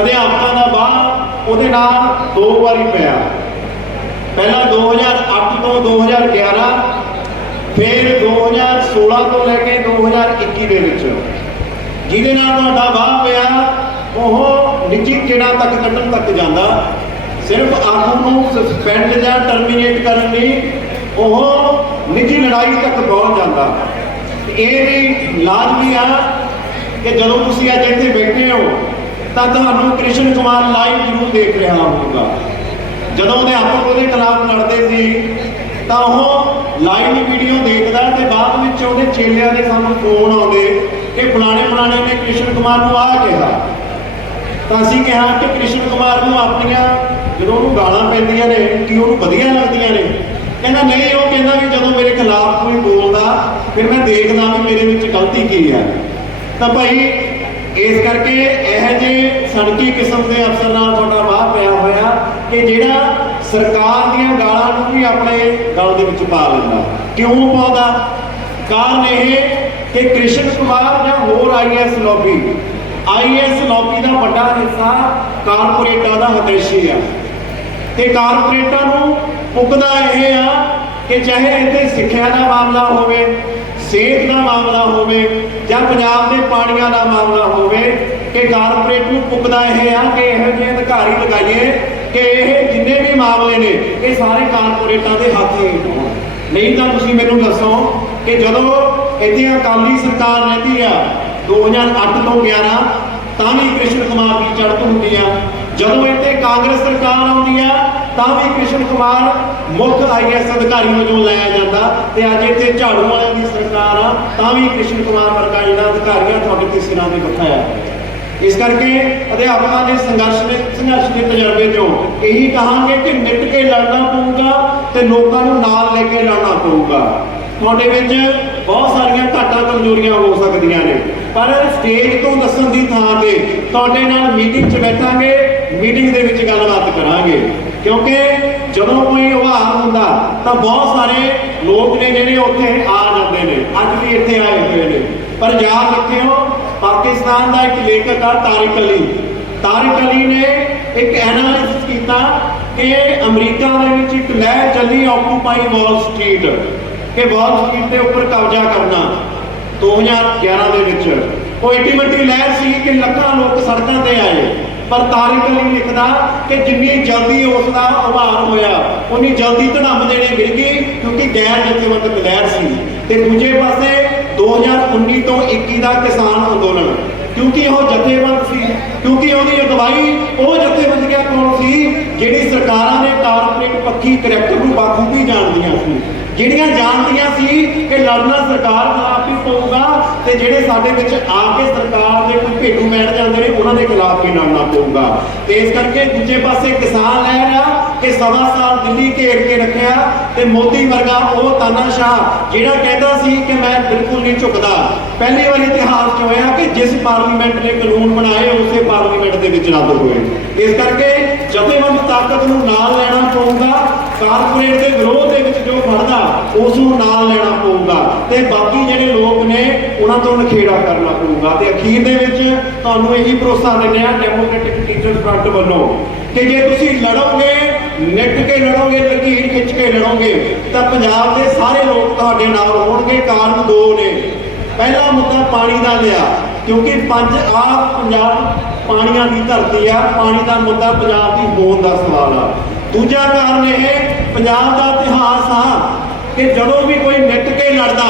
ਅਧਿਆਪਕਾਂ ਦਾ ਬਾਹ ਉਹਦੇ ਨਾਲ ਦੋ ਵਾਰੀ ਪਿਆ। ਪਹਿਲਾਂ 2008 ਤੋਂ 2011 ਫਿਰ 2016 ਤੋਂ ਲੈ ਕੇ 2021 ਦੇ ਵਿੱਚ। ਜਿਹਦੇ ਨਾਲ ਤੁਹਾਡਾ ਵਾਹ ਪਿਆ, ਉਹ ਨਿੱਜੀ ਕਿਹੜਾ ਤੱਕ ਕੱਢਣ ਤੱਕ ਜਾਂਦਾ। ਸਿਰਫ ਆਗੂ ਨੂੰ ਸਸਪੈਂਡ ਜਾਂ ਟਰਮੀਨੇਟ ਕਰਨ ਲਈ ਉਹ ਨਿੱਜੀ ਲੜਾਈ ਤੱਕ ਪਹੁੰਚ ਜਾਂਦਾ। ਇਹ ਵੀ ਲਾਜ਼ਮੀ ਆ ਕਿ ਜਦੋਂ ਤੁਸੀਂ ਅੱਜ ਇੱਥੇ ਬੈਠੇ ਹੋ ਤਾਂ ਤੁਹਾਨੂੰ ਕ੍ਰਿਸ਼ਨ ਕੁਮਾਰ ਲਾਈਵ ਜ਼ਰੂਰ ਦੇਖ ਰਿਹਾ ਹੋਊਗਾ ਜਦੋਂ ਉਹਦੇ ਅਧਿਆਪਕ ਉਹਦੇ ਖਿਲਾਫ ਲੜਦੇ ਸੀ, ਤਾਂ ਉਹ ਲਾਈਵ ਵੀਡੀਓ ਦੇਖਦਾ ਤੇ ਬਾਅਦ ਵਿੱਚ ਉਹਦੇ ਚੇਲਿਆਂ ਦੇ ਸਾਨੂੰ ਫੋਨ ਆਉਂਦੇ ਕਿ ਫਲਾਣੇ ਫਲਾਣੇ ਨੇ ਕ੍ਰਿਸ਼ਨ ਕੁਮਾਰ ਨੂੰ ਆਹ ਕਿਹਾ। ਤਾਂ ਅਸੀਂ ਕਿਹਾ ਕਿ ਕ੍ਰਿਸ਼ਨ ਕੁਮਾਰ ਨੂੰ ਆਪਣੀਆਂ ਜਦੋਂ ਉਹਨੂੰ ਗਾਲਾਂ ਪੈਂਦੀਆਂ ਨੇ, ਕਿ ਉਹਨੂੰ ਵਧੀਆ ਲੱਗਦੀਆਂ ਨੇ, ਕਹਿੰਦਾ ਨਹੀਂ, ਉਹ ਕਹਿੰਦਾ ਵੀ ਜਦੋਂ ਮੇਰੇ ਖਿਲਾਫ ਕੋਈ ਬੋਲਦਾ, ਫਿਰ ਮੈਂ ਦੇਖਦਾ ਵੀ ਮੇਰੇ ਵਿੱਚ ਗਲਤੀ ਕੀ ਹੈ। ਤਾਂ ਭਾਈ ਇਸ ਕਰਕੇ ਇਹ ਜੇ ਸੜਕੀ ਕਿਸਮ ਦੇ ਅਫਸਰ ਨਾਲ ਤੁਹਾਡਾ ਵਾਹ ਪਿਆ ਹੋਇਆ ਕਿ ਜਿਹੜਾ ਸਰਕਾਰ ਦੀਆਂ ਗਾਲਾਂ ਨੂੰ ਵੀ ਆਪਣੇ ਗਲ ਦੇ ਵਿੱਚ ਪਾ ਲੈਂਦਾ। ਕਿਉਂ ਪਾਉਂਦਾ? ਕਾਰਨ ਇਹ ਕਿ ਕ੍ਰਿਸ਼ਨ ਕੁਮਾਰ ਜਾਂ ਹੋਰ ਆਈਐਸ ਲੌਬੀ ਆਈਐਸ ਲੋਬੀ ਦਾ ਵੱਡਾ ਹਿੱਸਾ ਕਾਰਪੋਰੇਟਾਂ ਦਾ ਹਦੇਸ਼ੀ ਆ। ਤੇ ਕਾਰਪੋਰੇਟਾਂ ਨੂੰ ਪੁੱਗਦਾ ਇਹ ਆ ਕਿ ਚਾਹੇ ਇੱਥੇ ਸਿੱਖਿਆ ਦਾ ਮਾਮਲਾ ਹੋਵੇ ਸਿਹਤ ਦਾ ਮਾਮਲਾ ਹੋਵੇ ਜਾਂ ਪੰਜਾਬ ਦੇ ਪਾਣੀਆਂ ਦਾ ਮਾਮਲਾ ਹੋਵੇ, ਕਿ ਕਾਰਪੋਰੇਟ ਨੂੰ ਪੁੱਗਦਾ ਇਹ ਆ ਕਿ ਇਹੋ ਜਿਹੇ ਅਧਿਕਾਰੀ ਲਗਾਈਏ ਕਿ ਇਹ ਜਿੰਨੇ ਵੀ ਮਾਮਲੇ ਨੇ, ਇਹ ਸਾਰੇ ਕਾਰਪੋਰੇਟਾਂ ਦੇ ਹੱਥ ਹੇਠ ਹੋਣ। ਨਹੀਂ ਤਾਂ ਤੁਸੀਂ ਮੈਨੂੰ ਦੱਸੋ ਕਿ ਜਦੋਂ ਇੱਥੇ ਅਕਾਲੀ ਸਰਕਾਰ ਰਹਿੰਦੀ ਆ 2008 ਤੋਂ 11 ਤਾਂ ਵੀ ਕ੍ਰਿਸ਼ਨ ਕੁਮਾਰ ਦੀ ਚੜ੍ਹਤ ਹੁੰਦੀ ਆ। ਜਦੋਂ ਇੱਥੇ ਕਾਂਗਰਸ ਸਰਕਾਰ ਆਉਂਦੀ ਆ ਤਾਂ ਵੀ ਕ੍ਰਿਸ਼ਨ ਕੁਮਾਰ ਮੁੱਖ ਆਈਐਸ ਅਧਿਕਾਰੀ ਵਜੋਂ ਲਾਇਆ ਜਾਂਦਾ ਤੇ ਅੱਜ ਇੱਥੇ ਝਾੜੂ ਵਾਲਿਆਂ ਦੀ ਸਰਕਾਰ ਆ, ਤਾਂ ਵੀ ਕ੍ਰਿਸ਼ਨ ਕੁਮਾਰ ਵਰਗਾ ਜਿਹੜਾ ਅਧਿਕਾਰੀਆਂ ਤੁਹਾਡੇ ਤੇ ਸਿਰਾਂ ਤੇ ਬਿਠਾਇਆ ਇਸ ਕਰਕੇ ਅਧਿਆਪਕਾਂ ਦੇ ਸੰਘਰਸ਼ ਦੇ ਸੰਘਰਸ਼ ਦੇ ਤਜਰਬੇ ਤੋਂ ਇਹੀ ਕਹਾਂਗੇ ਕਿ ਨਿੱਟ ਕੇ ਲੜਨਾ ਪਊਗਾ ਤੇ ਲੋਕਾਂ ਨੂੰ ਨਾਲ ਲੈ ਕੇ ਲੜਨਾ ਪਊਗਾ। ਤੁਹਾਡੇ ਵਿੱਚ ਬਹੁਤ ਸਾਰੀਆਂ ਘਾਟਾਂ ਕਮਜ਼ੋਰੀਆਂ ਹੋ ਸਕਦੀਆਂ ਨੇ, ਪਰ ਸਟੇਜ ਤੋਂ ਦੱਸਣ ਦੀ ਥਾਂ ਤੇ ਤੁਹਾਡੇ ਨਾਲ ਮੀਟਿੰਗ 'ਚ ਬੈਠਾਂਗੇ ਮੀਟਿੰਗ ਦੇ ਵਿੱਚ ਗੱਲਬਾਤ ਕਰਾਂਗੇ। ਕਿਉਂਕਿ ਜਦੋਂ ਕੋਈ ਉਭਾਰ ਹੁੰਦਾ, ਤਾਂ ਬਹੁਤ ਸਾਰੇ ਲੋਕ ਨੇ ਜਿਹੜੇ ਉੱਥੇ ਆ ਜਾਂਦੇ ਨੇ। ਅੱਜ ਵੀ ਇੱਥੇ ਆਏ ਹੋਏ ਨੇ। ਪਰ ਯਾਦ ਰੱਖਿਓ, ਪਾਕਿਸਤਾਨ ਦਾ ਇੱਕ ਲੇਖਕ ਆ, ਤਾਰਿਕ ਅਲੀ। ਤਾਰਿਕ ਅਲੀ ਨੇ ਇੱਕ ਐਨਾਲਿਸਿਸ ਕੀਤਾ ਕਿ ਅਮਰੀਕਾ ਦੇ ਵਿੱਚ ਇੱਕ ਲਹਿਰ ਚੱਲੀ ਆਕੂਪਾਈ ਵਾਲ ਸਟਰੀਟ ਕਿ ਵਾਲ ਸਟਰੀਟ ਦੇ ਉੱਪਰ ਕਬਜ਼ਾ ਕਰਨਾ। 2011 ਦੇ ਵਿੱਚ। ਉਹ ਏਡੀ ਵੱਡੀ ਲਹਿਰ ਸੀ ਕਿ ਲੱਖਾਂ ਲੋਕ ਸੜਕਾਂ ਤੇ ਆਏ। ਪਰ ਤਾਰਿਕ ਅਲੀ ਲਿਖਦਾ ਕਿ ਜਿੰਨੀ ਜਲਦੀ ਉਸ ਦਾ ਉਭਾਰ ਹੋਇਆ, ਉਨੀ ਜਲਦੀ ਧੜਮ ਦੇਣੇ ਗਿਰ ਗਈ ਕਿਉਂਕਿ ਗੈਰ ਜਥੇਬੰਦਕ ਲਹਿਰ ਸੀ। ਤੇ ਦੂਜੇ ਪਾਸੇ 2019 ਤੋਂ 21 ਦਾ ਕਿਸਾਨ ਅੰਦੋਲਨ, ਕਿਉਂਕਿ ਉਹ ਜਥੇਬੰਦ ਸੀ, ਕਿਉਂਕਿ ਉਹਦੀ ਅਗਵਾਈ ਉਹ ਜਥੇਬੰਦੀਆਂ ਕੋਲ ਸੀ, ਜਿਹੜੀ ਸਰਕਾਰਾਂ ਨੇ ਕਾਰਪੋਰੇਟ ਪੱਖੀ ਕਰੈਕਟਰ ਨੂੰ ਬਾਖੂਬੀ ਜਾਣਦੀਆਂ ਸੀ। ਜਿਹੜੀਆਂ ਜਾਣਦੀਆਂ ਸੀ ਕਿ ਲੜਨਾ ਸਰਕਾਰ ਖਿਲਾਫ ਵੀ ਪਊਗਾ ਤੇ ਜਿਹੜੇ ਸਾਡੇ ਵਿੱਚ ਆ ਕੇ ਸਰਕਾਰ ਦੇ ਕੋਈ ਭੇਡੂ ਬੈਠ ਜਾਂਦੇ ਨੇ ਉਹਨਾਂ ਦੇ ਖਿਲਾਫ ਵੀ ਲੜਨਾ ਪਊਗਾ ਤੇ ਇਸ ਕਰਕੇ ਦੂਜੇ ਪਾਸੇ ਕਿਸਾਨ ਲਹਿਰ ਆ ਕਿ ਸਵਾ ਸਾਲ ਦਿੱਲੀ ਘੇਰ ਕੇ ਰੱਖਿਆ ਤੇ ਮੋਦੀ ਵਰਗਾ ਉਹ ਤਾਨਾਸ਼ਾਹ ਜਿਹੜਾ ਕਹਿੰਦਾ ਸੀ ਕਿ ਮੈਂ ਬਿਲਕੁਲ ਨਹੀਂ ਝੁਕਦਾ। ਪਹਿਲੀ ਵਾਰ ਇਤਿਹਾਸ 'ਚ ਹੋਇਆ ਕਿ ਜਿਸ ਪਾਰਲੀਮੈਂਟ ਨੇ ਕਾਨੂੰਨ ਬਣਾਏ, ਉਸੇ ਪਾਰਲੀਮੈਂਟ ਦੇ ਵਿੱਚ ਰੱਦ ਹੋਏ। ਇਸ ਕਰਕੇ ਜਥੇਬੰਦ ਤਾਕਤ ਨੂੰ ਨਾਲ ਲੈਣਾ ਪਊਗਾ। ਕਾਰਪੋਰੇਟ ਦੇ ਵਿਰੋਧ ਦੇ ਵਿੱਚ ਜੋ ਖੜਦਾ ਉਸ ਨੂੰ ਨਾਲ ਲੈਣਾ ਪਊਗਾ। ਤੇ ਬਾਕੀ ਜਿਹੜੇ ਲੋਕ ਨੇ, ਉਹਨਾਂ ਤੋਂ ਨਖੇੜਾ ਕਰਨਾ ਪਊਗਾ। ਤੇ ਅਖੀਰ ਦੇ ਵਿੱਚ ਤੁਹਾਨੂੰ ਇਹੀ ਭਰੋਸਾ ਦਿੰਦੇ ਆ ਡੈਮੋਕ੍ਰੈਟਿਕ ਟੀਚਰਸ ਫਰੰਟ ਵੱਲੋਂ, ਕਿ ਜੇ ਤੁਸੀਂ ਲੜੋਗੇ, ਨਿੱਟ ਕੇ ਲੜੋਗੇ, ਲਕੀਰ ਖਿੱਚ ਕੇ ਲੜੋਗੇ, ਤਾਂ ਪੰਜਾਬ ਦੇ ਸਾਰੇ ਲੋਕ ਤੁਹਾਡੇ ਨਾਲ ਹੋਣਗੇ, ਕਾਰਨ ਦੋ ਨੇ। ਪਹਿਲਾ ਮੁੱਦਾ ਪਾਣੀ ਦਾ ਲਿਆ, ਕਿਉਂਕਿ ਪੰਜ ਆ ਪੰਜਾਬ ਪਾਣੀਆਂ ਦੀ ਧਰਤੀ ਆ। ਪਾਣੀ ਦਾ ਮੁੱਦਾ ਪੰਜਾਬ ਦੀ ਹੋਂਦ ਦਾ ਸਵਾਲ ਆ। ਦੂਜਾ ਕਾਰਨ ਇਹ ਪੰਜਾਬ ਦਾ ਇਤਿਹਾਸ ਆ ਕਿ ਜਦੋਂ ਵੀ ਕੋਈ ਨਿੱਟ ਕੇ ਲੜਦਾ,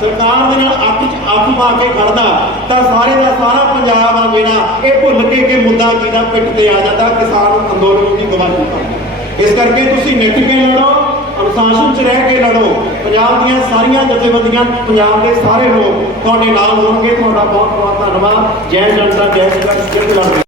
ਸਰਕਾਰ ਦੇ ਨਾਲ ਅੱਖ 'ਚ ਅੱਖ ਪਾ ਕੇ ਖੜਦਾ, ਤਾਂ ਸਾਰੇ ਦਾ ਸਾਰਾ ਪੰਜਾਬ ਆ ਜਿਹੜਾ, ਇਹ ਭੁੱਲ ਕੇ ਕਿ ਮੁੱਦਾ ਕਿਹਦਾ ਪਿੱਠ ਤੇ ਆ ਜਾਂਦਾ, ਕਿਸਾਨ ਅੰਦੋਲਨ ਦੀ ਗਵਾਹੀ ਕਰਦਾ ਇਸ ਕਰਕੇ ਤੁਸੀਂ ਨਿੱਟ ਕੇ ਲੜੋ, ਅਨੁਸ਼ਾਸਨ 'ਚ ਰਹਿ ਕੇ ਲੜੋ, ਪੰਜਾਬ ਦੀਆਂ ਸਾਰੀਆਂ ਜਥੇਬੰਦੀਆਂ, ਪੰਜਾਬ ਦੇ ਸਾਰੇ ਲੋਕ ਤੁਹਾਡੇ ਨਾਲ ਹੋਣਗੇ, ਤੁਹਾਡਾ ਬਹੁਤ ਬਹੁਤ ਧੰਨਵਾਦ। ਜੈ ਜਨਤਾ, ਜੈ ਸੰਘਰਸ਼ ਲੜਦੇ